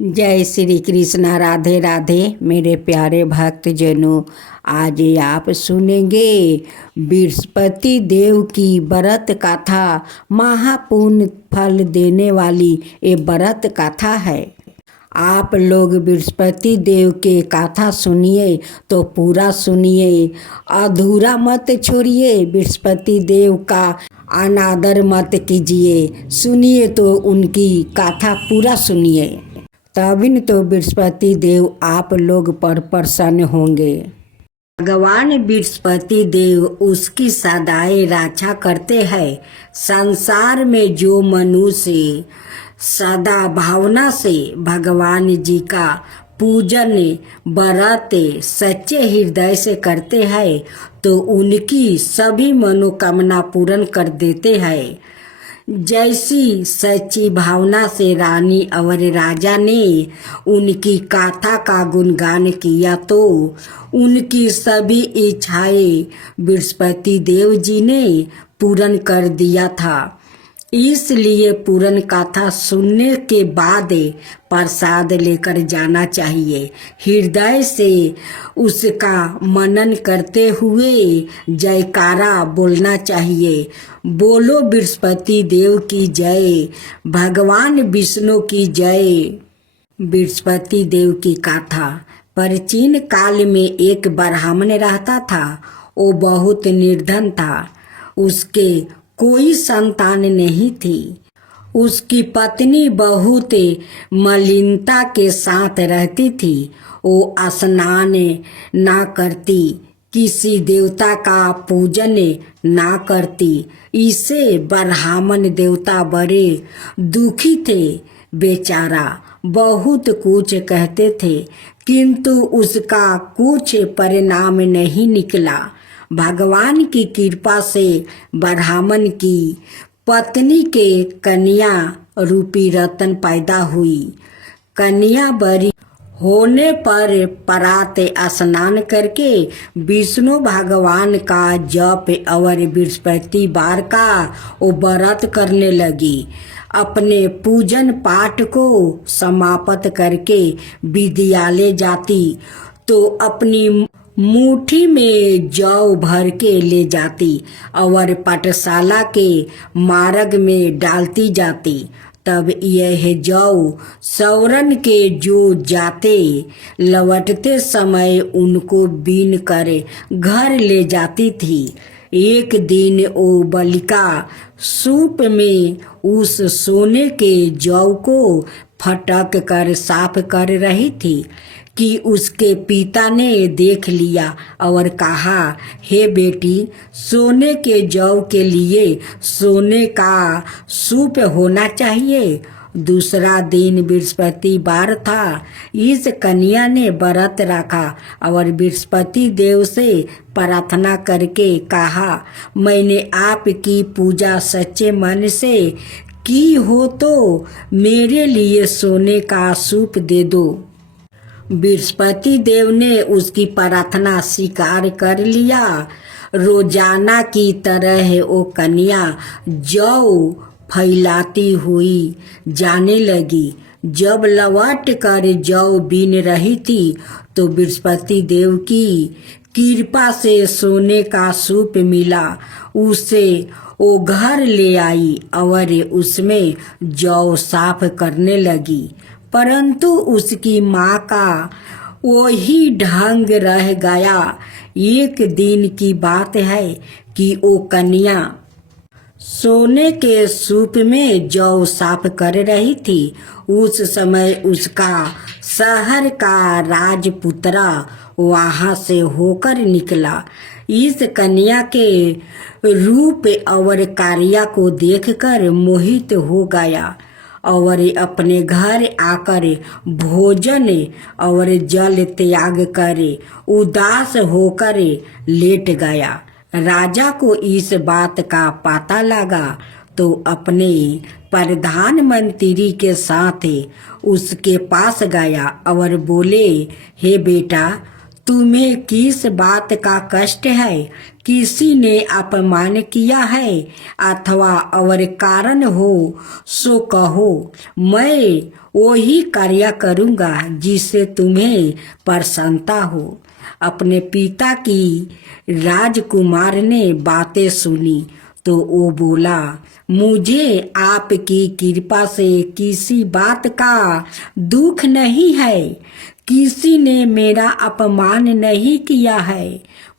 जय श्री कृष्णा। राधे राधे मेरे प्यारे भक्तजनों। आज आप सुनेंगे बृहस्पति देव की व्रत कथा। महापुण्य फल देने वाली ये व्रत कथा है। आप लोग बृहस्पति देव के कथा सुनिए तो पूरा सुनिए, अधूरा मत छोड़िए। बृहस्पति देव का अनादर मत कीजिए। सुनिए तो उनकी कथा पूरा सुनिए, तभी तो बृहस्पति देव आप लोग पर प्रसन्न होंगे। भगवान बृहस्पति देव उसकी सदाई रक्षा करते हैं। संसार में जो मनुष्य सदा भावना से भगवान जी का पूजन व्रत सच्चे हृदय से करते हैं तो उनकी सभी मनोकामना पूर्ण कर देते हैं। जैसी सच्ची भावना से रानी और राजा ने उनकी गाथा का गुणगान किया तो उनकी सभी इच्छाएं बृहस्पति देव जी ने पूर्ण कर दिया था। इसलिए पूर्ण कथा सुनने के बाद प्रसाद लेकर जाना चाहिए। हृदय से उसका मनन करते हुए जयकारा बोलना चाहिए। बोलो बृहस्पति देव की जय, भगवान विष्णु की जय। बृहस्पति देव की कथा। प्राचीन काल में एक ब्राह्मण रहता था। वो बहुत निर्धन था। उसके कोई संतान नहीं थी। उसकी पत्नी बहुत मलिनता के साथ रहती थी। वो स्नान ना करती, किसी देवता का पूजन ना करती। इससे ब्राह्मण देवता बड़े दुखी थे। बेचारा बहुत कुछ कहते थे किंतु उसका कुछ परिणाम नहीं निकला। भगवान की कृपा से ब्राह्मण की पत्नी के कन्या रूपी रतन पैदा हुई। कन्या बड़ी होने पर प्रातः स्नान करके विष्णु भगवान का जप और बृहस्पतिवार का व्रत करने लगी। अपने पूजन पाठ को समाप्त करके विद्यालय जाती तो अपनी मुट्ठी में जौ भर के ले जाती और पाठशाला के मार्ग में डालती जाती। तब यह जौ सौरन के जो जाते लौटते समय उनको बीन कर घर ले जाती थी। एक दिन वो बालिका सूप में उस सोने के जौ को फटक कर साफ कर रही थी कि उसके पिता ने देख लिया और कहा, हे बेटी, सोने के जौ के लिए सोने का सूप होना चाहिए। दूसरा दिन बृहस्पतिवार था। इस कन्या ने व्रत रखा और बृहस्पति देव से प्रार्थना करके कहा, मैंने आपकी पूजा सच्चे मन से की हो तो मेरे लिए सोने का सूप दे दो। बृहस्पति देव ने उसकी प्रार्थना स्वीकार कर लिया। रोजाना की तरह वो कन्या जौ फैलाती हुई जाने लगी। जब लौट कर जौ बीन रही थी तो बृहस्पति देव की कृपा से सोने का सूप मिला। उसे वो घर ले आई और उसमें जौ साफ करने लगी। परंतु उसकी माँ का वही ढंग रह गया। एक दिन की बात है कि वो कन्या सोने के सूप में जौ साफ कर रही थी। उस समय उसका शहर का राजपुत्रा वहां से होकर निकला। इस कन्या के रूप और कार्य को देखकर मोहित हो गया और अपने घर आकर भोजन और जल त्याग कर उदास होकर लेट गया। राजा को इस बात का पता लगा तो अपने प्रधानमंत्री के साथ उसके पास गया और बोले, हे बेटा, तुम्हें किस बात का कष्ट है? किसी ने अपमान किया है अथवा और कारण हो सो कहो, मैं वही कार्य करूँगा जिससे तुम्हें प्रसन्नता हो। अपने पिता की राजकुमार ने बातें सुनी तो वो बोला, मुझे आपकी कृपा से किसी बात का दुख नहीं है। किसी ने मेरा अपमान नहीं किया है,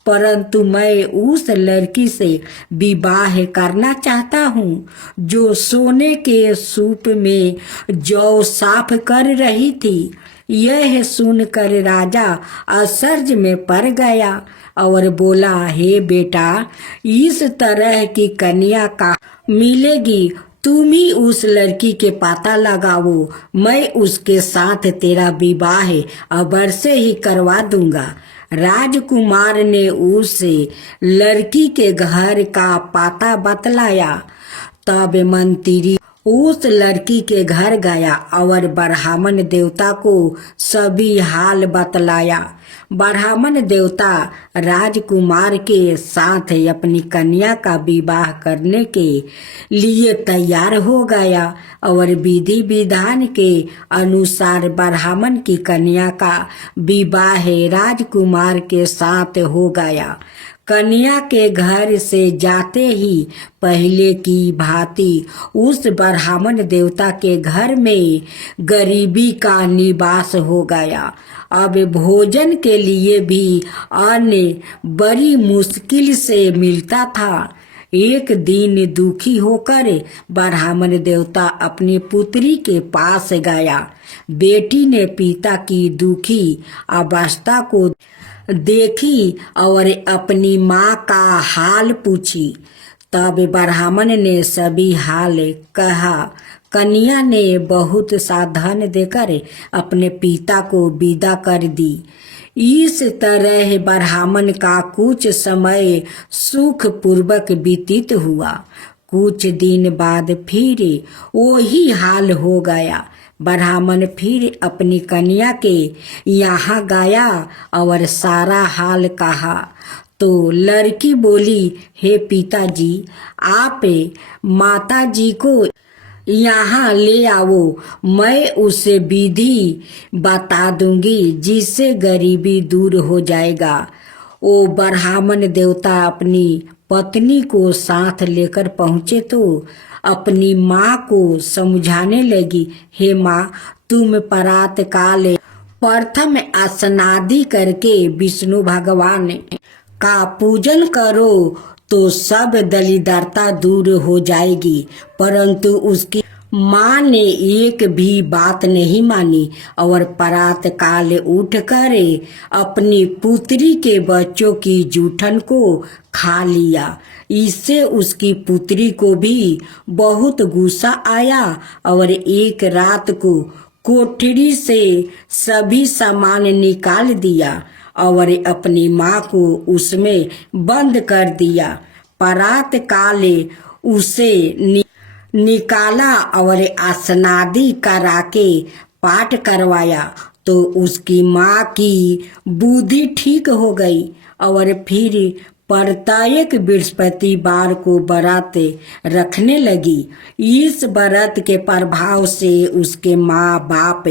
परंतु मैं उस लड़की से विवाह करना चाहता हूँ जो सोने के सूप में जौ साफ कर रही थी। यह सुनकर राजा आश्चर्य में पड़ गया और बोला, हे बेटा, इस तरह की कन्या का मिलेगी, तुम ही उस लड़की के पता लगाओ, मैं उसके साथ तेरा विवाह अवश्य ही करवा दूंगा। राजकुमार ने उसे लड़की के घर का पता बतलाया। तब मंत्री उस लड़की के घर गया और ब्राह्मण देवता को सभी हाल बतलाया। ब्राह्मण देवता राजकुमार के साथ अपनी कन्या का विवाह करने के लिए तैयार हो गया और विधि विधान के अनुसार ब्राह्मण की कन्या का विवाह राजकुमार के साथ हो गया। कन्या के घर से जाते ही पहले की भांति उस ब्राह्मण देवता के घर में गरीबी का निवास हो गया। अब भोजन के लिए भी अन्न बड़ी मुश्किल से मिलता था। एक दिन दुखी होकर ब्राह्मण देवता अपनी पुत्री के पास गया। बेटी ने पिता की दुखी अवस्था को देखी और अपनी माँ का हाल पूछी। तब ब्राह्मण ने सभी हाल कहा। कन्या ने बहुत सा धन देकर अपने पिता को विदा कर दी। इस तरह ब्राह्मण का कुछ समय सुख पूर्वक व्यतीत हुआ। कुछ दिन बाद फिर वही हाल हो गया। ब्राह्मण फिर अपनी कन्या के यहाँ गया और सारा हाल कहा तो लड़की बोली, हे पिताजी, आप माताजी को यहाँ ले आओ, मैं उसे विधि बता दूंगी जिससे गरीबी दूर हो जाएगा। वो ब्राह्मण देवता अपनी पत्नी को साथ लेकर पहुँचे तो अपनी माँ को समझाने लगी, हे माँ, तुम प्रात काल प्रथम स्नादि करके विष्णु भगवान का पूजन करो तो सब दरिद्रता दूर हो जाएगी। परंतु उसकी माँ ने एक भी बात नहीं मानी और प्रात काल उठकर अपनी पुत्री के बच्चों की जूठन को खा लिया। इससे उसकी पुत्री को भी बहुत गुस्सा आया और एक रात को कोठरी से सभी सामान निकाल दिया और अपनी माँ को उसमें बंद कर दिया। प्रात काल उसे निकाला और स्नादि करा के पाठ करवाया तो उसकी माँ की बुद्धि ठीक हो गई और फिर प्रत्येक बृहस्पतिवार को व्रत रखने लगी। इस व्रत के प्रभाव से उसके माँ बाप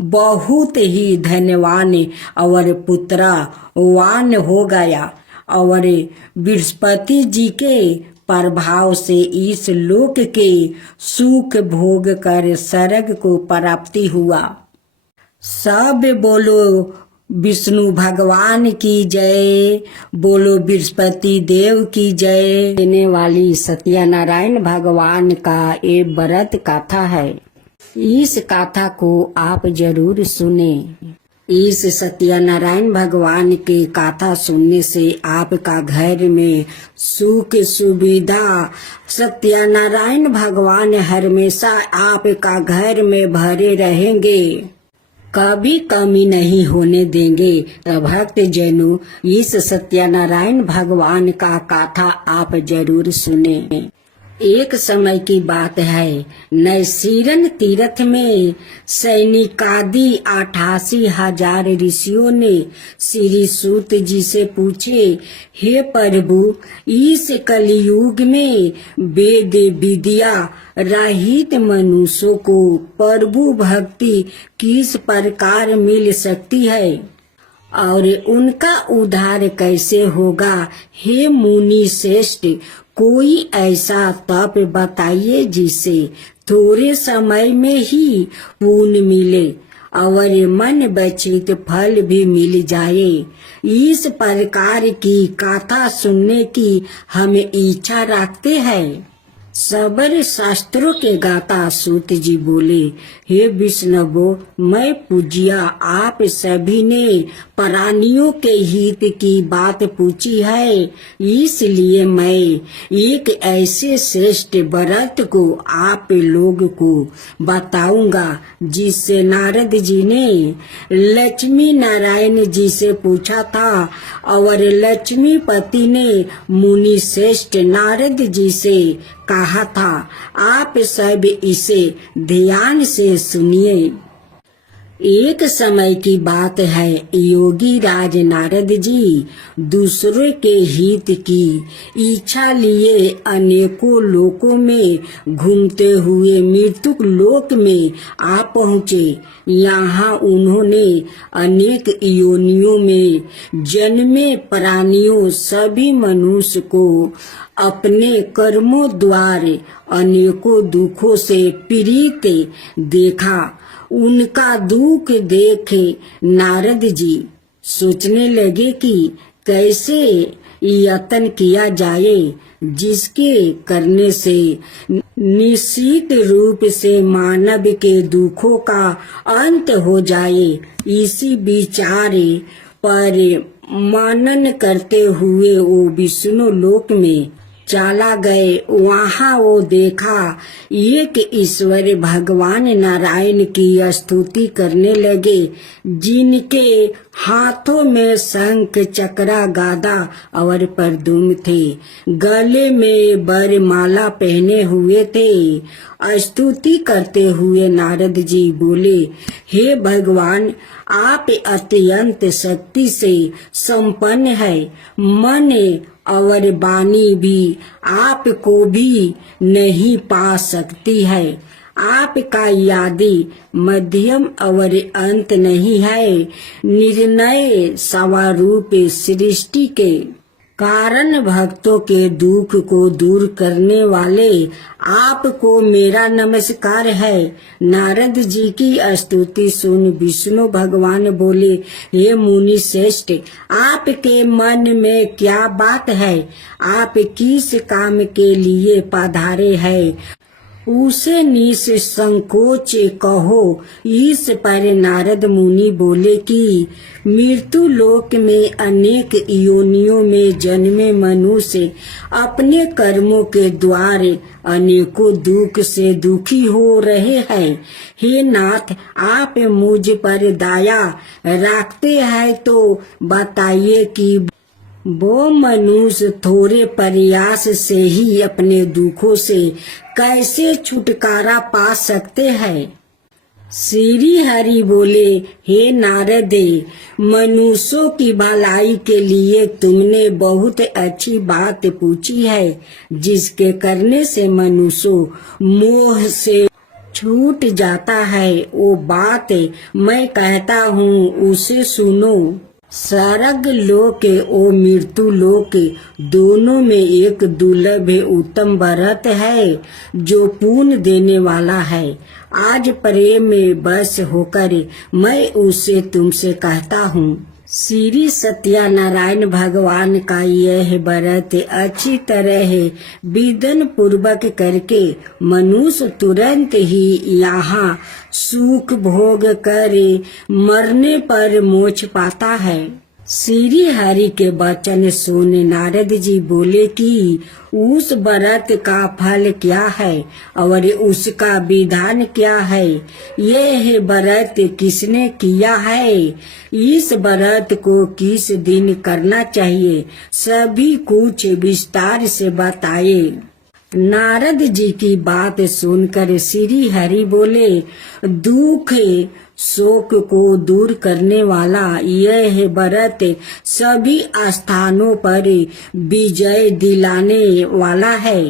बहुत ही धनवान और पुत्रवान हो गया और बृहस्पति जी के प्रभाव से इस लोक के सुख भोग कर स्वर्ग को प्राप्ति हुआ। सब बोलो विष्णु भगवान की जय, बोलो बृहस्पति देव की जय। देने वाली सत्यनारायण भगवान का ये व्रत कथा है। इस कथा को आप जरूर सुने। इस सत्यनारायण भगवान की कथा सुनने से आपका घर में सुख सुविधा, सत्यनारायण भगवान हमेशा आपका घर में भरे रहेंगे, कभी कमी नहीं होने देंगे। भक्त जनों, इस सत्यनारायण भगवान का कथा आप जरूर सुने। एक समय की बात है, नैसीरन तीर्थ में सैनिकादि 88,000 ऋषियों ने श्री सूत जी से पूछे, हे प्रभु, इस कलयुग में वेद विद्या रहित मनुष्यों को प्रभु भक्ति किस प्रकार मिल सकती है और उनका उद्धार कैसे होगा। हे मुनि श्रेष्ठ, कोई ऐसा तप बताइए जिससे थोड़े समय में ही पुण्य मिले और मन बचित फल भी मिल जाए। इस प्रकार की कथा सुनने की हम इच्छा रखते हैं। सबर शास्त्रों के गाता सूत जी बोले, हे विष्णु, मैं पूज्या आप सभी ने प्राणियों के हित की बात पूछी है, इसलिए मैं एक ऐसे श्रेष्ठ व्रत को आप लोग को बताऊंगा जिससे नारद जी ने लक्ष्मी नारायण जी से पूछा था और लक्ष्मीपति ने मुनि श्रेष्ठ नारद जी से कहा था। आप सब इसे ध्यान से सुनिए। एक समय की बात है, योगी राज नारद जी दूसरों के हित की इच्छा लिए अनेकों लोकों में घूमते हुए मृत्युक लोक में आ पहुँचे। यहाँ उन्होंने अनेक योनियों में जन्मे प्राणियों सभी मनुष्य को अपने कर्मों द्वारा अनेकों दुखों से पीड़ित देखा। उनका दुख देखे नारद जी सोचने लगे कि कैसे यत्न किया जाए जिसके करने से निश्चित रूप से मानव के दुखों का अंत हो जाए। इसी विचार पर मनन करते हुए वो विष्णु लोक में चला गए। वहाँ वो देखा एक ईश्वर भगवान नारायण की स्तुति करने लगे, जिनके हाथों में शंख चक्रा गादा और परदुम थे, गले में वरमाला पहने हुए थे। स्तुति करते हुए नारद जी बोले, हे भगवान, आप अत्यंत शक्ति से संपन्न है। मन और वाणी भी आपको भी नहीं पा सकती है। आपका यादि मध्यम और अंत नहीं है। निर्णय स्वरूप सृष्टि के कारण भक्तों के दुख को दूर करने वाले आपको मेरा नमस्कार है। नारद जी की स्तुति सुन विष्णु भगवान बोले, हे मुनि श्रेष्ठ, आपके मन में क्या बात है? आप किस काम के लिए पधारे हैं? उसे निसंकोच कहो। इस पर नारद मुनि बोले कि मृत्यु लोक में अनेक योनियों में जन्मे मनुष्य अपने कर्मों के द्वारा अनेकों दुख से दुखी हो रहे हैं। हे नाथ, आप मुझ पर दया रखते हैं तो बताइए कि वो मनुष्य थोड़े प्रयास से ही अपने दुखों से कैसे छुटकारा पा सकते हैं। श्री हरि बोले, हे नारद, मनुष्यों की भलाई के लिए तुमने बहुत अच्छी बात पूछी है, जिसके करने से मनुष्य मोह से छूट जाता है। वो बात मैं कहता हूँ, उसे सुनो। स्वर्ग लोक और मृत्यु लोक दोनों में एक दुर्लभ उत्तम व्रत है जो पुण्य देने वाला है। आज प्रेम में बस होकर मैं उसे तुमसे कहता हूँ। श्री सत्यनारायण भगवान का यह व्रत अच्छी तरह विधि पूर्वक करके मनुष्य तुरंत ही यहाँ सुख भोग कर मरने पर मोक्ष पाता है। श्री हरि के वचन सुन नारद जी बोले कि उस व्रत का फल क्या है और उसका विधान क्या है? यह व्रत किसने किया है? इस व्रत को किस दिन करना चाहिए? सभी कुछ विस्तार से बताए। नारद जी की बात सुनकर श्री हरि बोले, दुख शोक को दूर करने वाला यह व्रत सभी स्थानों पर विजय दिलाने वाला है।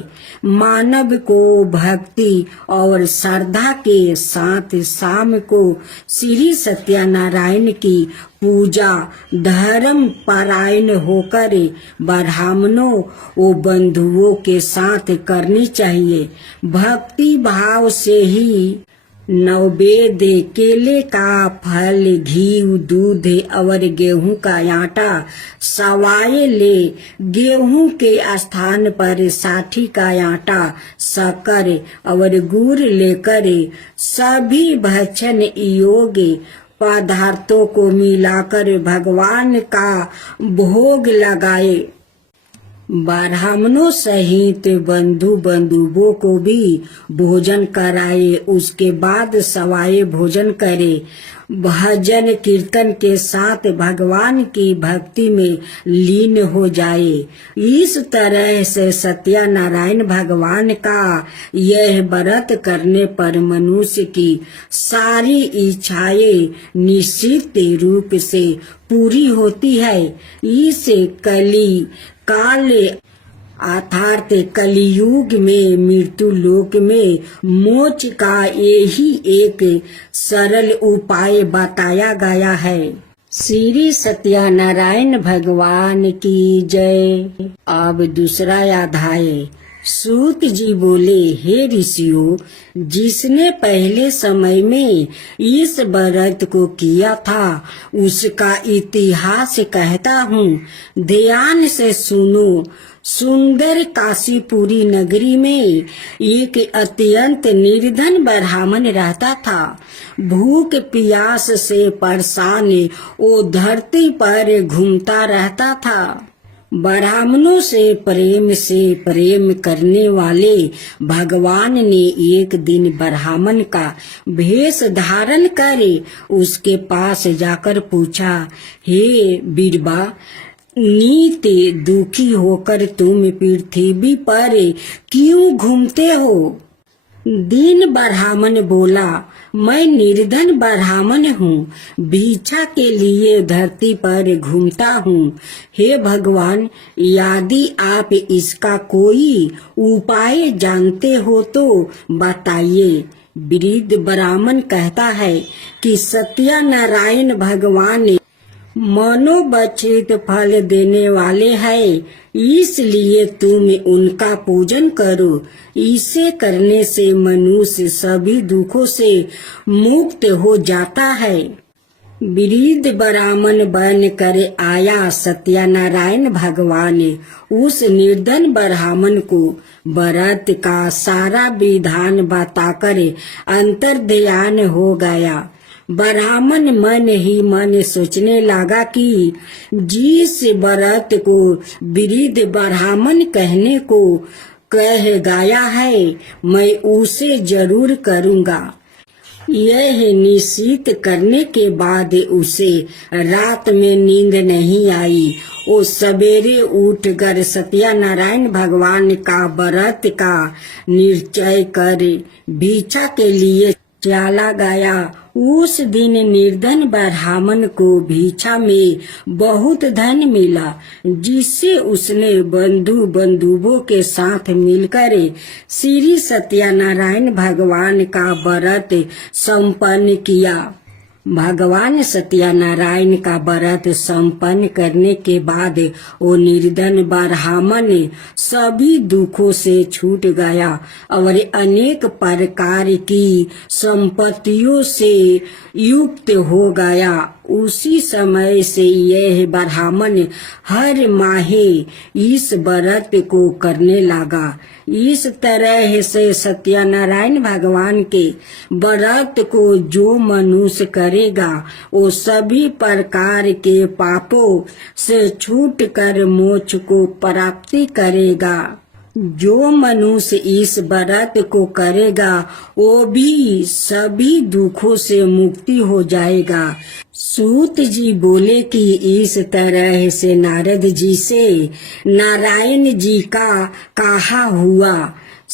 मानव को भक्ति और श्रद्धा के साथ शाम को श्री सत्यनारायण की पूजा धर्म परायण होकर ब्राह्मणों व बंधुओं के साथ करनी चाहिए। भक्ति भाव से ही नैवेद्य केले का फल, घी, दूध और गेहूं का आटा सवाए ले। गेहूं के स्थान पर साठी का आटा, शक्कर और गुड़ लेकर सभी भक्षण योग्य पदार्थों को मिलाकर भगवान का भोग लगाए। ब्राह्मणों सहित बंधु बंधुओं को भी भोजन कराए। उसके बाद सवाए भोजन करे। भजन कीर्तन के साथ भगवान की भक्ति में लीन हो जाए। इस तरह से सत्यनारायण भगवान का यह व्रत करने पर मनुष्य की सारी इच्छाएं निश्चित रूप से पूरी होती है। इस कली काल अर्थात कलियुग में मृत्यु लोक में मोक्ष का यही एक सरल उपाय बताया गया है। श्री सत्यनारायण भगवान की जय। अब दूसरा अध्याय। सूत जी बोले, हे ऋषियों, जिसने पहले समय में इस व्रत को किया था उसका इतिहास कहता हूँ, ध्यान से सुनो। सुंदर काशीपुरी नगरी में एक अत्यंत निर्धन ब्राह्मण रहता था। भूख प्यास से परेशान वो धरती पर घूमता रहता था। ब्राह्मणों से प्रेम करने वाले भगवान ने एक दिन ब्राह्मण का भेष धारण कर उसके पास जाकर पूछा, हे बीरबा, नीत दुखी होकर तुम पृथ्वी पर क्यों घूमते हो? दीन ब्राह्मण बोला, मैं निर्धन ब्राह्मण हूँ, भिक्षा के लिए धरती पर घूमता हूँ। हे भगवान, यदि आप इसका कोई उपाय जानते हो तो बताइए। वृद्ध ब्राह्मण कहता है कि सत्यनारायण भगवान मनोवांछित फल देने वाले हैं, इसलिए तुम उनका पूजन करो। इसे करने से मनुष्य सभी दुखों से मुक्त हो जाता है। वृद्ध ब्राह्मण बन कर आया सत्यनारायण भगवान उस निर्धन ब्राह्मण को व्रत का सारा विधान बताकर अंतर्ध्यान हो गया। ब्राह्मण मन ही मन सोचने लगा कि जिस व्रत को वृद्ध ब्राह्मण कहने को कह गया है, मैं उसे जरूर करूँगा। यह निश्चित करने के बाद उसे रात में नींद नहीं आई। वो सवेरे उठकर सत्यनारायण भगवान का व्रत का निश्चय कर भिक्षा के लिए चला गया। उस दिन निर्धन ब्राह्मण को भिक्षा में बहुत धन मिला, जिससे उसने बंधु बंधुओं के साथ मिलकर श्री सत्यनारायण भगवान का व्रत संपन्न किया। भगवान सत्यनारायण का व्रत संपन्न करने के बाद वो निर्धन ब्राह्मण सभी दुखों से छूट गया और अनेक प्रकार की संपत्तियों से युक्त हो गया। उसी समय से यह ब्राह्मण हर माहे इस व्रत को करने लगा। इस तरह से सत्यनारायण भगवान के व्रत को जो मनुष्य करेगा वो सभी प्रकार के पापों से छूटकर मोक्ष को प्राप्ति करेगा। जो मनुष्य इस व्रत को करेगा वो भी सभी दुखों से मुक्ति हो जाएगा। सूत जी बोले कि इस तरह से नारद जी से नारायण जी का कहा हुआ।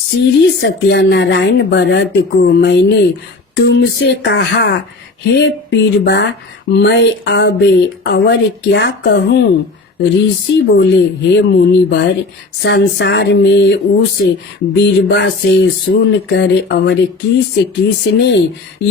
श्री सत्यनारायण व्रत को मैंने तुमसे कहा, हे पीरबा, मैं अब और क्या कहूँ। ऋषि बोले, हे मुनिवर, संसार में उस बीरबा से सुनकर और किस किसने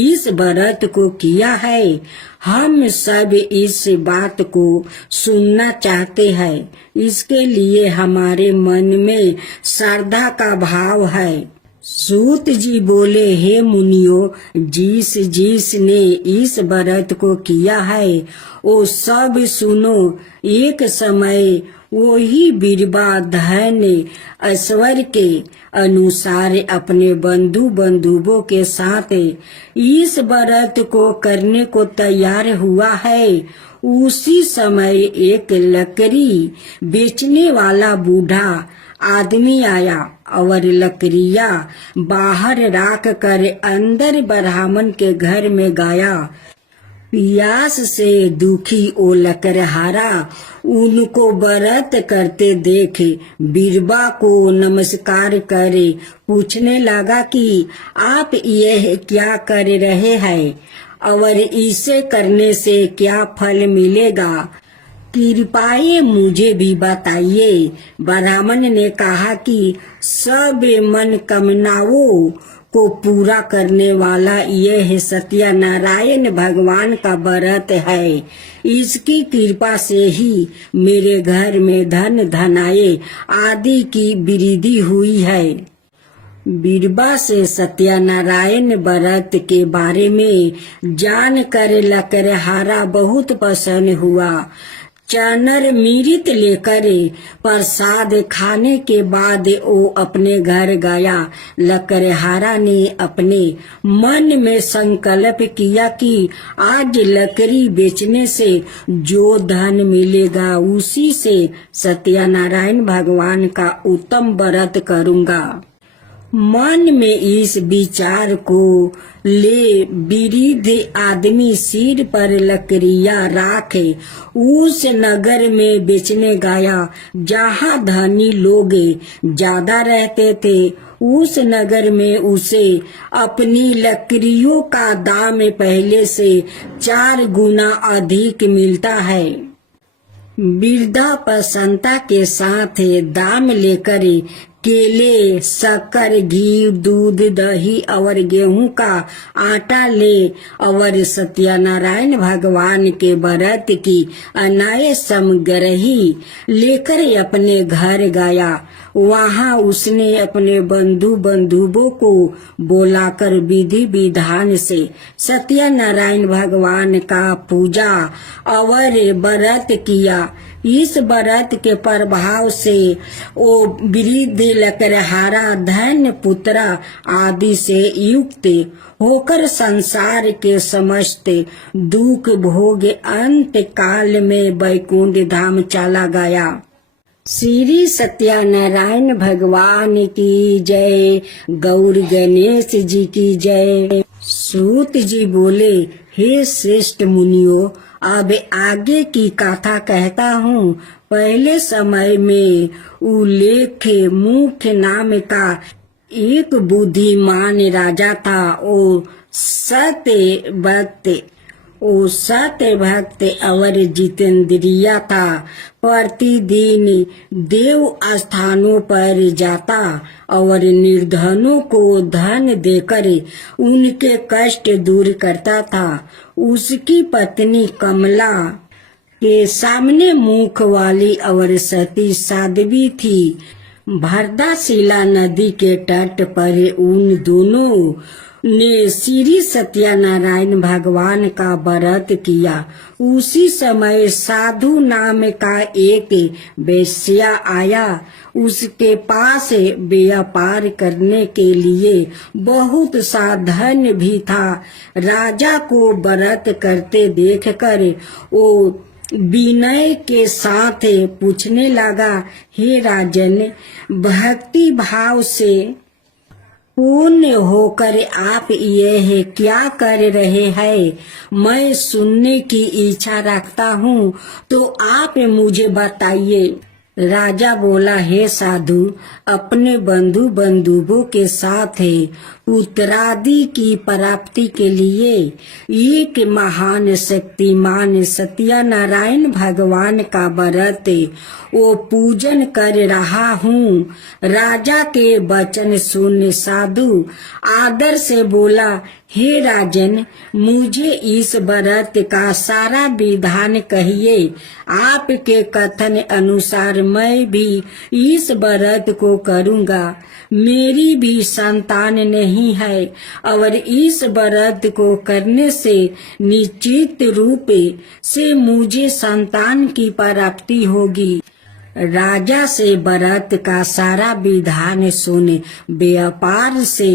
इस व्रत को किया है, हम सब इस बात को सुनना चाहते हैं। इसके लिए हमारे मन में श्रद्धा का भाव है। सूत जी बोले, हे मुनियो, जिस जिसने इस व्रत को किया है वो सब सुनो। एक समय वही बीरबा धन ऐश्वर्य के अनुसार अपने बंधु बंधुओं के साथ इस व्रत को करने को तैयार हुआ है। उसी समय एक लकड़ी बेचने वाला बूढ़ा आदमी आया और लकड़ियां बाहर रख कर अंदर ब्राह्मण के घर में गया। प्यास से दुखी ओ लकड़हारा उनको व्रत करते देख बीरबा को नमस्कार करे पूछने लगा कि आप यह क्या कर रहे हैं और इसे करने से क्या फल मिलेगा, कृपया मुझे भी बताइए। ब्राह्मण ने कहा कि सब मनोकामनाओं को पूरा करने वाला यह सत्यनारायण भगवान का व्रत है। इसकी कृपा से ही मेरे घर में धन धनाए आदि की वृद्धि हुई है। बीरबा से सत्यनारायण व्रत के बारे में जानकर लकड़हारा बहुत प्रसन्न हुआ। चनर मिरित लेकर प्रसाद खाने के बाद वो अपने घर गया। लकड़हारा ने अपने मन में संकल्प किया कि आज लकड़ी बेचने से जो धन मिलेगा उसी से सत्यनारायण भगवान का उत्तम व्रत करूंगा। मन में इस विचार को ले वृद्ध आदमी सिर पर लकड़ियां राखे उस नगर में बेचने गया जहाँ धनी लोग ज्यादा रहते थे। उस नगर में उसे अपनी लकड़ियों का दाम पहले से 4 गुना अधिक मिलता है। वृद्धा प्रसन्नता के साथ दाम लेकर केले, शक्कर, घी, दूध, दही और गेहूं का आटा ले और सत्यनारायण भगवान के व्रत की अनाय सामग्री लेकर अपने घर गया। वहां उसने अपने बंधु बंधुओं को बुलाकर विधि विधान से सत्यनारायण भगवान का पूजा और व्रत किया। इस व्रत के प्रभाव से वो वृद्ध लकड़हारा धन पुत्र आदि से युक्त होकर संसार के समस्त दुख भोग अंत काल में वैकुंठ धाम चला गया। श्री सत्यनारायण भगवान की जय। गौर गणेश जी की जय। सूत जी बोले, हे श्रेष्ठ मुनियों, अब आगे की कथा कहता हूँ। पहले समय में उल्लेख मुख्य नाम का एक बुद्धिमान राजा था। ओ सत्य भक्त और जितेंद्रिया था। प्रतिदिन देव स्थानों पर जाता और निर्धनों को धन देकर उनके कष्ट दूर करता था। उसकी पत्नी कमला के सामने मुख वाली और सती साध्वी थी। भरदाशिला नदी के तट पर उन दोनों ने श्री सत्यनारायण भगवान का व्रत किया। उसी समय साधु नाम का एक वेश्या आया। उसके पास व्यापार करने के लिए बहुत सा धन भी था। राजा को व्रत करते देखकर वो विनय के साथ पूछने लगा, हे राजन, भक्ति भाव से पूर्ण होकर आप यह क्या कर रहे हैं? मैं सुनने की इच्छा रखता हूँ, तो आप मुझे बताइए। राजा बोला, हे साधु, अपने बंधु बंधुओं के साथ उत्तरादि की प्राप्ति के लिए एक महान शक्तिमान सत्यनारायण भगवान का व्रत वो पूजन कर रहा हूँ। राजा के वचन सुन साधु आदर से बोला, हे राजन, मुझे इस व्रत का सारा विधान कहिए। आपके कथन अनुसार मैं भी इस व्रत को करूँगा। मेरी भी संतान नहीं है और इस व्रत को करने से निश्चित रूप से मुझे संतान की प्राप्ति होगी। राजा से व्रत का सारा विधान सुन व्यापार से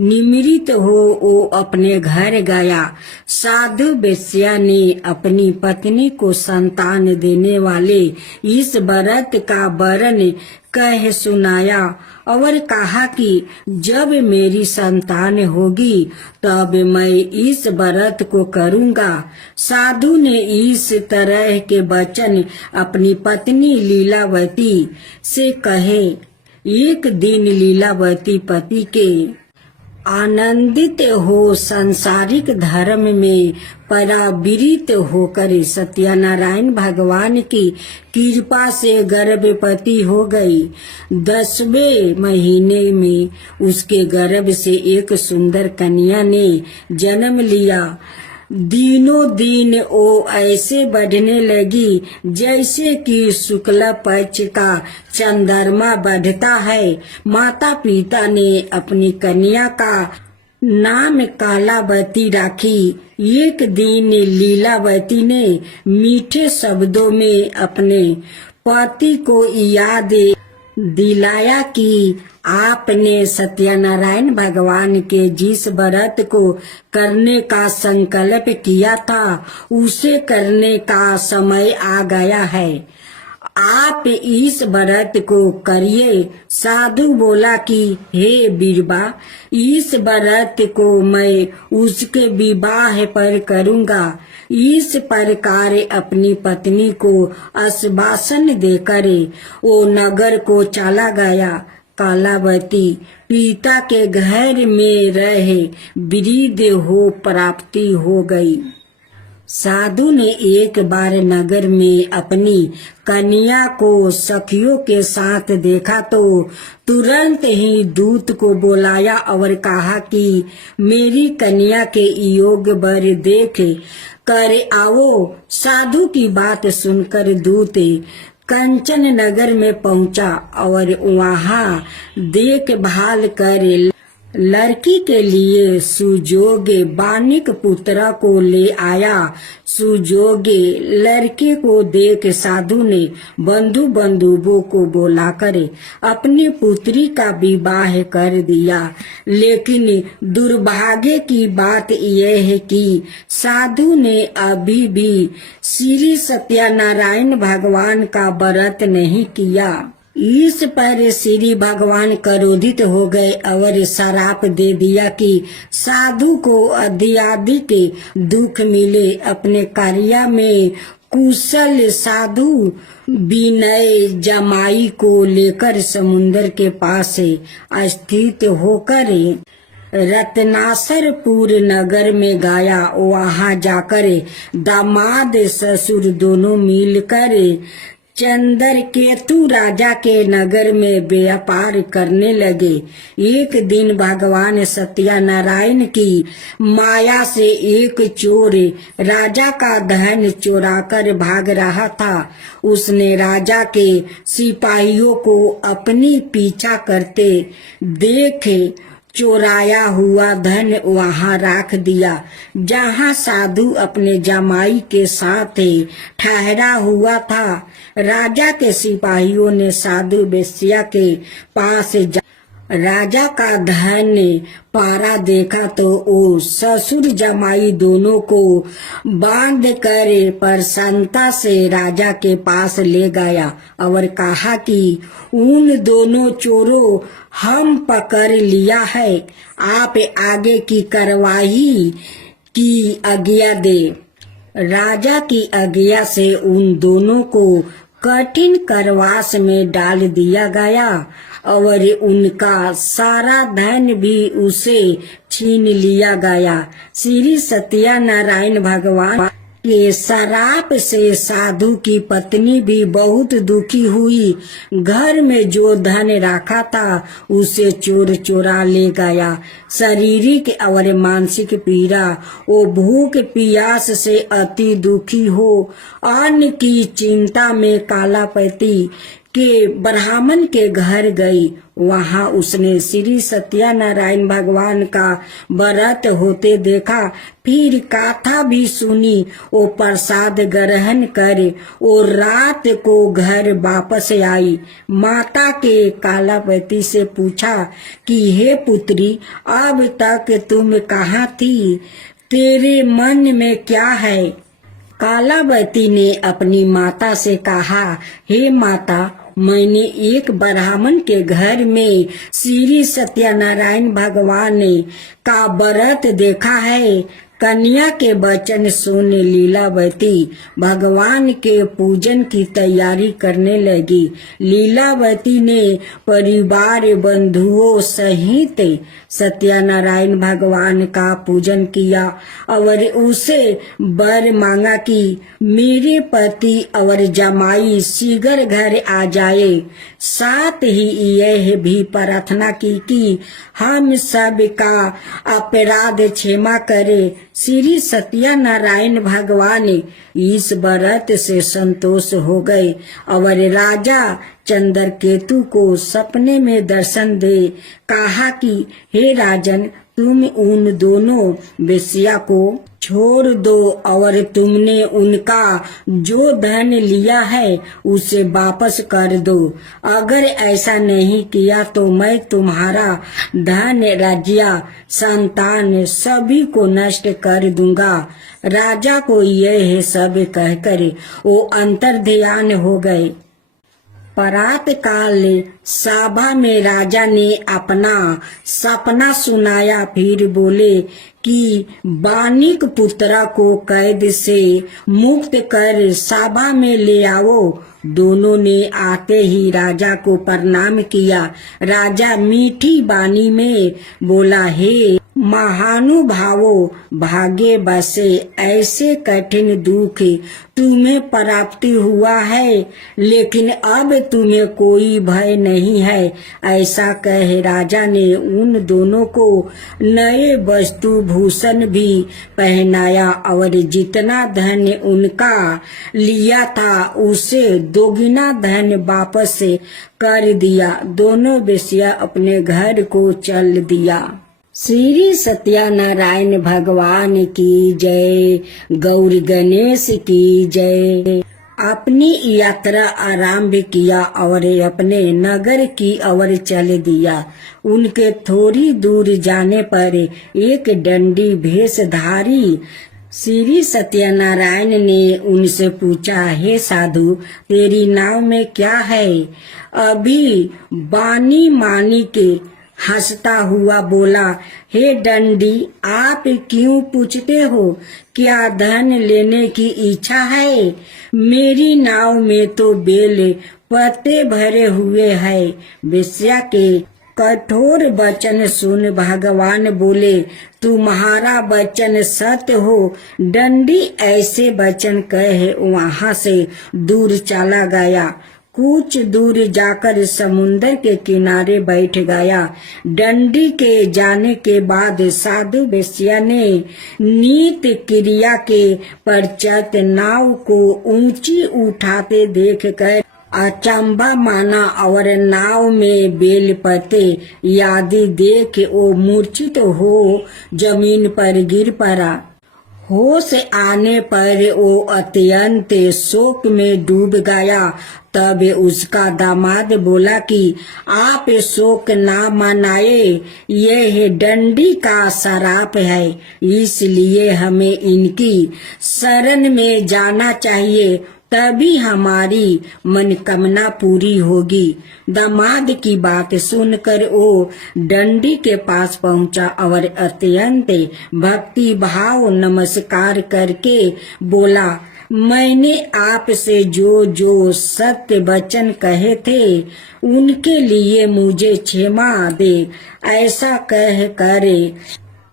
निमृत हो वो अपने घर गया। साधु वेश्या ने अपनी पत्नी को संतान देने वाले इस व्रत का वर्णन कह सुनाया और कहा कि जब मेरी संतान होगी तब मैं इस व्रत को करूँगा। साधु ने इस तरह के वचन अपनी पत्नी लीलावती से कहे। एक दिन लीलावती पति के आनंदित हो संसारिक धर्म में परावृत होकर सत्यनारायण भगवान की कृपा से गर्भवती हो गई। 10वें महीने में उसके गर्भ से एक सुंदर कन्या ने जन्म लिया। दिनों दिन वो ऐसे बढ़ने लगी जैसे कि शुक्ल पक्ष का चंद्रमा बढ़ता है। माता पिता ने अपनी कन्या का नाम कालावती रखी। एक दिन लीलावती ने मीठे शब्दों में अपने पति को याद दिलाया कि आपने सत्यनारायण भगवान के जिस व्रत को करने का संकल्प किया था उसे करने का समय आ गया है। आप इस व्रत को करिए। साधु बोला कि हे बीरबा, इस व्रत को मैं उसके विवाह पर करूँगा। इस प्रकार अपनी पत्नी को आश्वासन देकर वो नगर को चला गया। कालावती पिता के घर में रहे वृद्ध हो प्राप्ति हो गई। साधु ने एक बार नगर में अपनी कन्या को सखियों के साथ देखा तो तुरंत ही दूत को बुलाया और कहा कि मेरी कन्या के योग वर देख कर आओ। साधु की बात सुनकर दूत कंचन नगर में पहुंचा और वहां देखभाल कर लड़की के लिए सुजोगे बानिक पुत्रा को ले आया। सुजोगे लड़के को देख साधु ने बंधु बंधुओं को बुलाकर अपनी पुत्री का विवाह कर दिया। लेकिन दुर्भाग्य की बात यह है कि साधु ने अभी भी श्री सत्यनारायण भगवान का व्रत नहीं किया। इस पर श्री भगवान क्रोधित हो गए और श्राप दे दिया कि साधु को अधिक दुख मिले। अपने कार्य में कुशल साधु विनय जमाई को लेकर समुद्र के पास स्थित होकर रत्नासरपुर नगर में गया। वहां जाकर दामाद ससुर दोनों मिलकर चंद्रकेतु राजा के नगर में व्यापार करने लगे। एक दिन भगवान सत्यनारायण की माया से एक चोर राजा का धन चुराकर भाग रहा था। उसने राजा के सिपाहियों को अपनी पीछा करते देख चोराया हुआ धन वहां रख दिया जहां साधु अपने जमाई के साथ ठहरा हुआ था। राजा के सिपाहियों ने साधु वेश्या के पास राजा का धन पारा देखा तो वो ससुर जमाई दोनों को बांध कर प्रसन्नता से राजा के पास ले गया और कहा कि उन दोनों चोरों हम पकड़ लिया है। आप आगे की कार्रवाई की आज्ञा दे। राजा की आज्ञा से उन दोनों को कठिन करवास में डाल दिया गया और उनका सारा धन भी उसे छीन लिया गया। श्री सत्यनारायण भगवान के श्राप से साधु की पत्नी भी बहुत दुखी हुई। घर में जो धन रखा था उसे चोर चुरा ले गया। शारीरिक और मानसिक पीड़ा, वो भूख प्यास से अति दुखी हो अन्न की चिंता में कालापति के ब्राह्मण के घर गई। वहां उसने श्री सत्यनारायण भगवान का व्रत होते देखा। फिर कथा भी सुनी। वो प्रसाद ग्रहण करे। वो रात को घर वापस आई। माता के कालापति से पूछा कि हे पुत्री, अब तक तुम कहाँ थी? तेरे मन में क्या है? कालावती ने अपनी माता से कहा, हे माता, मैंने एक ब्राह्मण के घर में श्री सत्यनारायण भगवान का व्रत देखा है। कन्या के वचन सुन लीलावती भगवान के पूजन की तैयारी करने लगी। लीलावती ने परिवार बंधुओं सहित सत्यनारायण भगवान का पूजन किया और उसे वर मांगा कि मेरे पति और जमाई शीघ्र घर आ जाए। साथ ही यह भी प्रार्थना की कि हम सब का अपराध क्षमा करे। श्री सत्यनारायण भगवान इस व्रत से संतोष हो गए और राजा चंद्रकेतु को सपने में दर्शन दे कहा कि हे राजन, तुम उन दोनों वेश्या को छोड़ दो और तुमने उनका जो धन लिया है उसे वापस कर दो। अगर ऐसा नहीं किया तो मैं तुम्हारा धन, राज्य, संतान सभी को नष्ट कर दूंगा। राजा को यह सब कहकर वो अंतर्ध्यान हो गए। प्रात काल सभा में राजा ने अपना सपना सुनाया। फिर बोले कि बानिक पुत्रा को कैद से मुक्त कर सभा में ले आओ। दोनों ने आते ही राजा को प्रणाम किया। राजा मीठी वाणी में बोला, हे महानुभावो, भाग्य बसे ऐसे कठिन दुख तुम्हें प्राप्ति हुआ है, लेकिन अब तुम्हें कोई भय नहीं है। ऐसा कह राजा ने उन दोनों को नए वस्तु भूषण भी पहनाया और जितना धन उनका लिया था उसे दोगुना धन वापस कर दिया। दोनों वेश्या अपने घर को चल दिया। श्री सत्यनारायण भगवान की जय। गौर गणेश की जय। अपनी यात्रा आरंभ किया और अपने नगर की ओर चल दिया। उनके थोड़ी दूर जाने पर एक दंडी भेषधारी श्री सत्यनारायण ने उनसे पूछा, हे साधु, तेरी नाव में क्या है? अभी बानी मानी के हंसता हुआ बोला, हे डंडी, आप क्यों पूछते हो? क्या धन लेने की इच्छा है? मेरी नाव में तो बेल पत्ते भरे हुए हैं। वेश्या के कठोर वचन सुन भगवान बोले, तुम्हारा वचन सत्य हो। डंडी ऐसे वचन कहे वहां से दूर चला गया। कुछ दूर जाकर समुद्र के किनारे बैठ गया। डंडी के जाने के बाद साधु वेश्या ने नित्य क्रिया के पश्चात नाव को ऊंची उठाते देखकर अचंभा माना और नाव में बेल पत्ते आदि देख वो मूर्छित हो जमीन पर गिर पड़ा। होश आने पर वो अत्यंत शोक में डूब गया। तब उसका दामाद बोला कि आप शोक ना मनाए, यह डंडी का श्राप है, इसलिए हमें इनकी शरण में जाना चाहिए, तभी हमारी मनोकामना पूरी होगी। दामाद की बात सुनकर वो डंडी के पास पहुंचा और अत्यंत भक्ति भाव नमस्कार करके बोला, मैंने आपसे जो जो सत्य वचन कहे थे उनके लिए मुझे क्षमा दे, ऐसा कह कर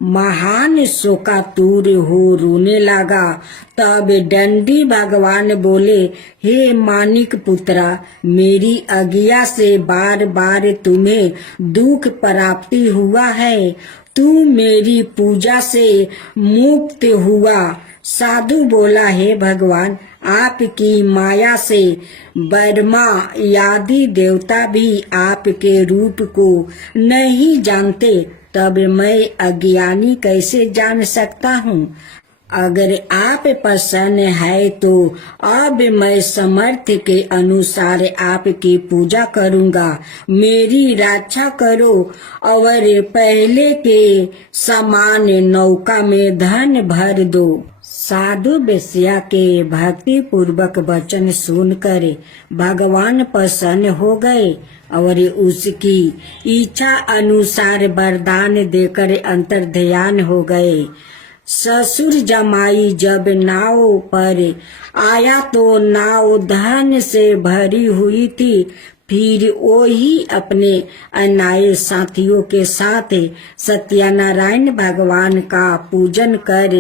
महान शोकातुर हो रोने लगा। तब दंडी भगवान बोले, हे मानिक पुत्रा, मेरी आज्ञा से बार बार तुम्हें दुख प्राप्ति हुआ है, तू मेरी पूजा से मुक्त हुआ। साधु बोला, हे भगवान, आपकी माया से ब्रह्मा आदि देवता भी आपके रूप को नहीं जानते, तब मैं अज्ञानी कैसे जान सकता हूँ। अगर आप प्रसन्न है तो अब मैं समर्थ के अनुसार आपकी पूजा करूँगा, मेरी रक्षा करो और पहले के समान नौका में धन भर दो। साधु वेश्या के भक्ति पूर्वक वचन सुनकर भगवान प्रसन्न हो गए और उसकी इच्छा अनुसार वरदान देकर अंतर्ध्यान हो गए। ससुर जमाई जब नाव पर आया तो नाव धन से भरी हुई थी। फिर वही अपने अन्यायी साथियों के साथ सत्यनारायण भगवान का पूजन कर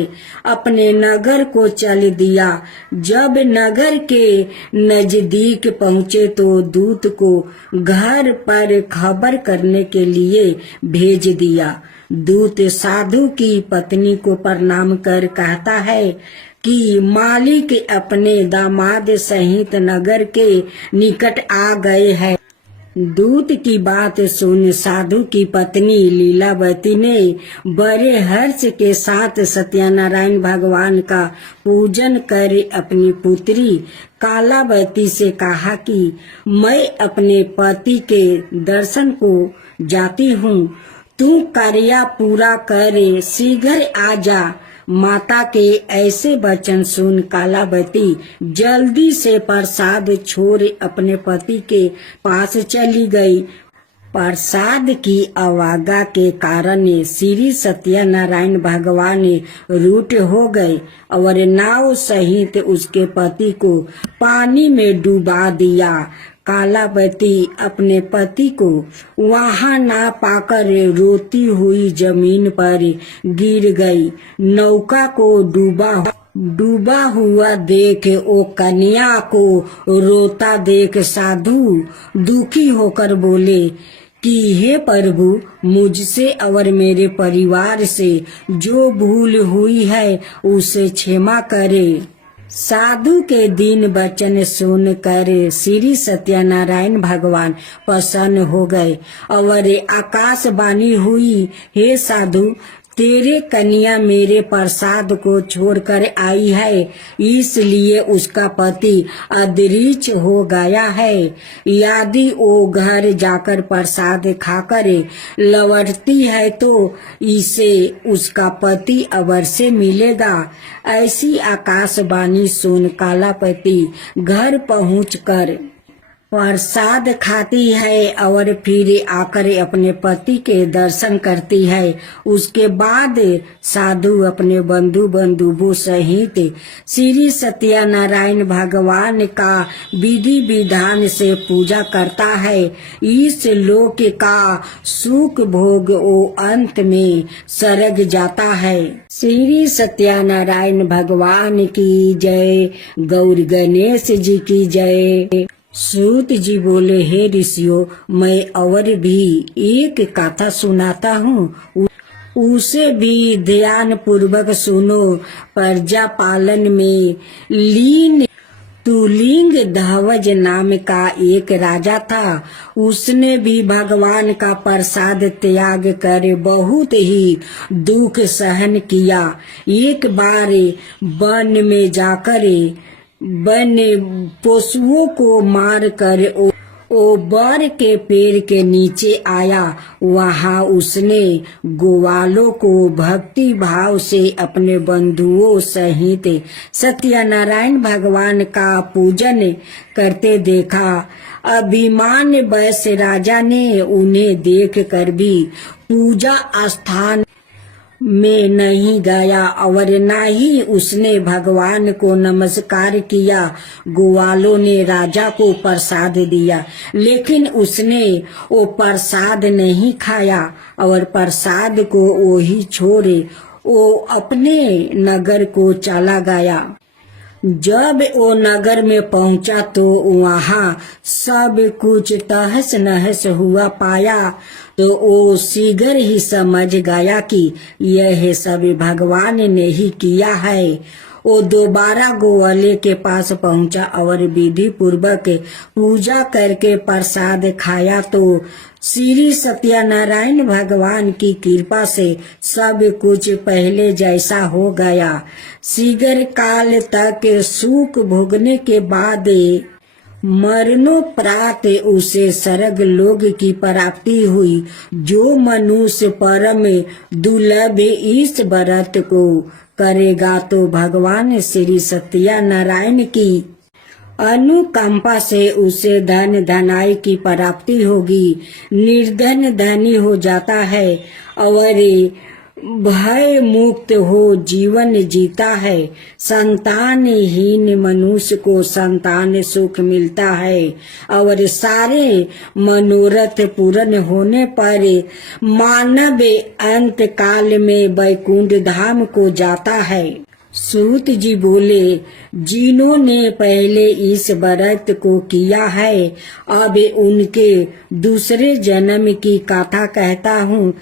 अपने नगर को चल दिया। जब नगर के नजदीक पहुँचे तो दूत को घर पर खबर करने के लिए भेज दिया। दूत साधु की पत्नी को प्रणाम कर कहता है कि मालिक अपने दामाद सहित नगर के निकट आ गए हैं। दूत की बात सुन साधु की पत्नी लीलावती ने बड़े हर्ष के साथ सत्यनारायण भगवान का पूजन कर अपनी पुत्री कालावती से कहा कि मैं अपने पति के दर्शन को जाती हूँ, तू कार्य पूरा करे, शीघ्र आ जा। माता के ऐसे वचन सुन कालावती जल्दी से प्रसाद छोड़ अपने पति के पास चली गई। प्रसाद की अवज्ञा के कारण श्री सत्यनारायण भगवान रूठ हो गए और नाव सहित उसके पति को पानी में डुबा दिया। कालावती अपने पति को वहां ना पाकर रोती हुई जमीन पर गिर गई। नौका को डूबा हुआ देख ओ कन्या को रोता देख साधु दुखी होकर बोले कि हे प्रभु, मुझसे और मेरे परिवार से जो भूल हुई है उसे क्षमा करे। साधु के दीन वचन सुनकर श्री सत्यनारायण भगवान प्रसन्न हो गए और आकाशवाणी हुई, हे साधु, तेरे कन्या मेरे प्रसाद को छोड़कर आई है, इसलिए उसका पति अदृश्य हो गया है। यदि वो घर जाकर प्रसाद खाकर लौटती है तो इसे उसका पति अवश्य मिलेगा। ऐसी आकाशवाणी सुन कालावती घर पहुंचकर प्रसाद खाती है और फिर आकर अपने पति के दर्शन करती है। उसके बाद साधु अपने बंधु बांधवों सहित श्री सत्यनारायण भगवान का विधि विधान से पूजा करता है। इस लोक का सुख भोग वो अंत में सरग जाता है। श्री सत्यनारायण भगवान की जय। गौर गणेश जी की जय। सूत जी बोले, हे ऋषियों, मैं और भी एक कथा सुनाता हूँ, उसे भी ध्यान पूर्वक सुनो। प्रजा पालन में लीन तुलिंग ध्वज नाम का एक राजा था। उसने भी भगवान का प्रसाद त्याग कर बहुत ही दुख सहन किया। एक बार वन में जाकर वन पशुओं को मार कर ओ बर के पेड़ के नीचे आया। वहां उसने ग्वालों को भक्ति भाव से अपने बंधुओं सहित सत्यनारायण भगवान का पूजन करते देखा। अभिमान वश राजा ने उन्हें देख कर भी पूजा स्थान में नहीं गया और ना ही उसने भगवान को नमस्कार किया। ग्वालों ने राजा को प्रसाद दिया, लेकिन उसने वो प्रसाद नहीं खाया और प्रसाद को वो ही छोड़े वो अपने नगर को चला गया। जब वो नगर में पहुंचा तो वहाँ सब कुछ तहस नहस हुआ पाया, तो वो शीघ्र ही समझ गया कि यह सब भगवान ने ही किया है। वो दोबारा ग्वाले के पास पहुंचा और विधि पूर्वक पूजा करके प्रसाद खाया, तो श्री सत्यनारायण भगवान की कृपा से सब कुछ पहले जैसा हो गया। शीघ्र काल तक सुख भोगने के बाद मरणोपरांत उसे स्वर्ग लोक की प्राप्ति हुई। जो मनुष्य परम दुर्लभ इस व्रत को करेगा तो भगवान श्री सत्यनारायण की अनुकंपा से उसे धन धनाई की प्राप्ति होगी। निर्धन धनी हो जाता है और भय मुक्त हो जीवन जीता है। संतानहीन मनुष्य को संतान सुख मिलता है और सारे मनोरथ पूर्ण होने पर मानव अंत काल में वैकुंठ धाम को जाता है। सूत जी बोले, जिन्होंने पहले इस व्रत को किया है, अब उनके दूसरे जन्म की कथा कहता हूँ।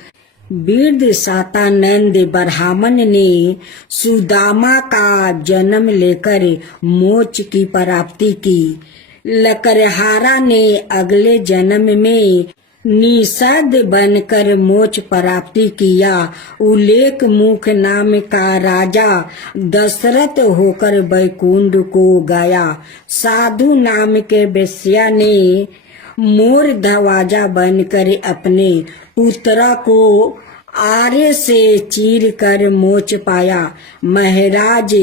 वृद्ध सातानंद ब्राह्मण ने सुदामा का जन्म लेकर मोक्ष की प्राप्ति की। लकड़हारा ने अगले जन्म में निषाद बनकर मोक्ष प्राप्ति किया। उल्लेख मुख नाम का राजा दशरथ होकर वैकुंठ को गया। साधु नाम के वेश्या ने मोर दरवाजा बनकर अपने पुत्रा को आरे से चीर कर मोक्ष पाया। महाराज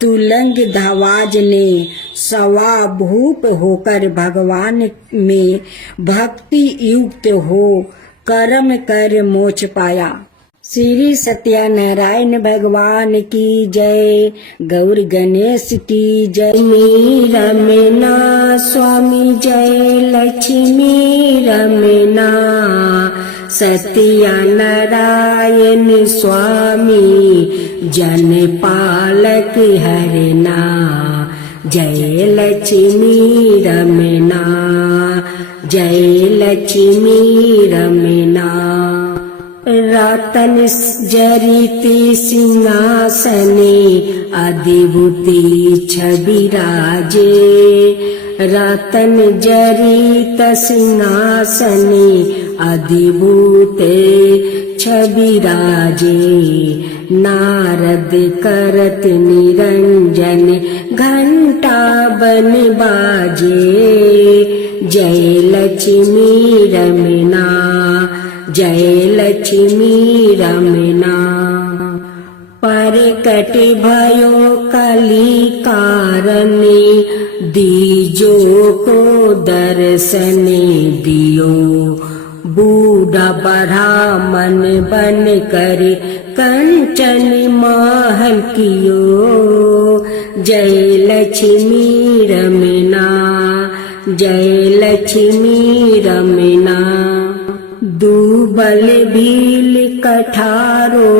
तुलंग धवाज ने स्वाभूप होकर भगवान में भक्ति युक्त हो कर्म कर मोक्ष पाया। श्री सत्यनारायण भगवान की जय। गौर गणेश की जय। रमना स्वामी जय लक्ष्मी रमना। सत्यनारायण स्वामी जन पालक हरना। जय लक्ष्मी रमना। जय लक्ष्मी रमना। रतन जरित सिंहासने अधिभूति छवि राजे। रतन जरित सिंहासने अधिभूते छवि राजे। नारद करत निरंजन घंटा बन बाजे। जय लक्ष्मी रमना। जय लक्ष्मी रमना। परकट भयो कली कारणे। दीजो को दर्शन दियो। बूढ़ा ब्राह्मण बन कर कंचन महल कियो। जय लक्ष्मी रमना। जय लक्ष्मी रमना। दुबल भील कठारो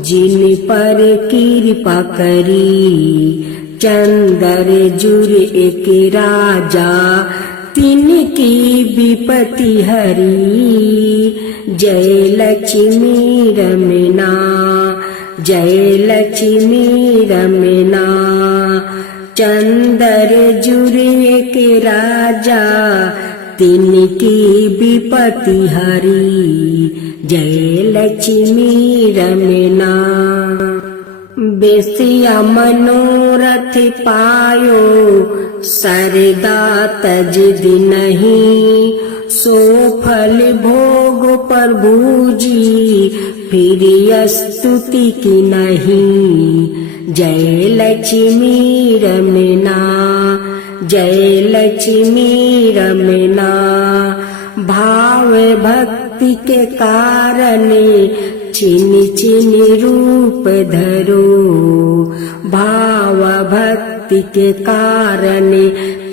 जिन पर कृपा करी। चंदर जुर एक राजा तिनकी विपत्ति हरी। जय लक्ष्मी रमना। जय लक्ष्मी रमना। चंदर जुर एक राजा तिनकी विपत्ति हरी। जय लक्ष्मी रमना। बेसिया मनोरथ पायो सरदा तज दिनहि। सो फल भोग प्रभु जी फिर स्तुति की नहीं। जय लक्ष्मी रमना। जय लक्ष्मी रमना। भाव भक्ति के कारण चिनि चिनि रूप धरो, भाव भक्ति के कारण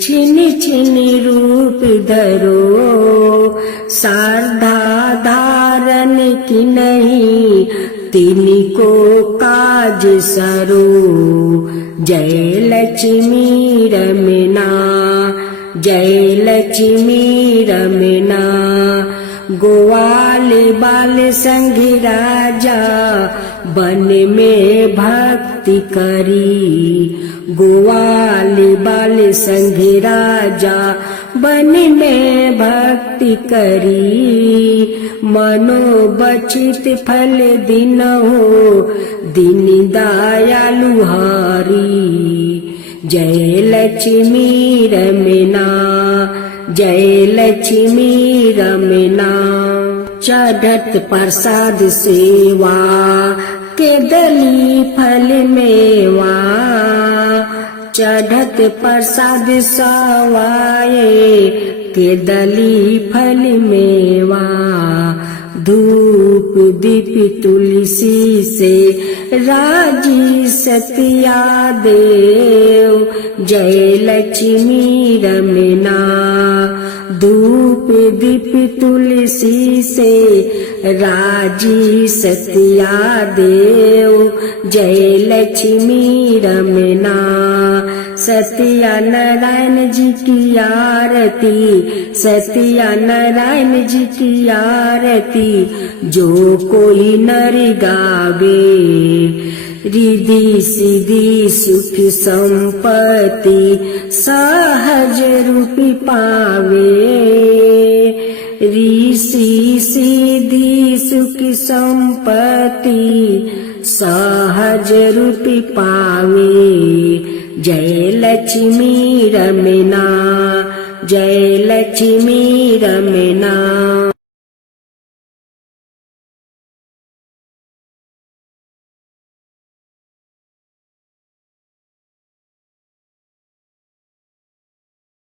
छिनि छिनि रूप धरो। श्रद्धा धारण की नहीं तिनको काज सरो, जय लक्ष्मी रमना, जय लक्ष्मी रमना। ग्वाल बाल संग राजा वन में भक्ति करी, ग्वाल बाल संग राजा वन में भक्ति करी। मनोबचित फल दिन हो, दिन दयालु हरि, जय लक्ष्मी रमना, जय लक्ष्मी रमना। चढ़त प्रसाद सेवा के दली फल मेवा, चढ़त प्रसाद सवाए के दली फल मेवा। धूप दीप तुलसी से राजी सतिया देव, जय लक्ष्मी रमना। धूप दीप तुलसी से राजी सतिया देव, जय लक्ष्मी रमना। सत्या नारायण जी की आरती, सत्या नारायण जी की आरती, जो कोई नर गावे, रिद्धि सिद्धि सुख संपत्ति सहज रूपी पावे। ऋषि सिद्धि सुख संपत्ति सहज रूपी पावे। जय लक्ष्मी रमना, जय लक्ष्मी रमना।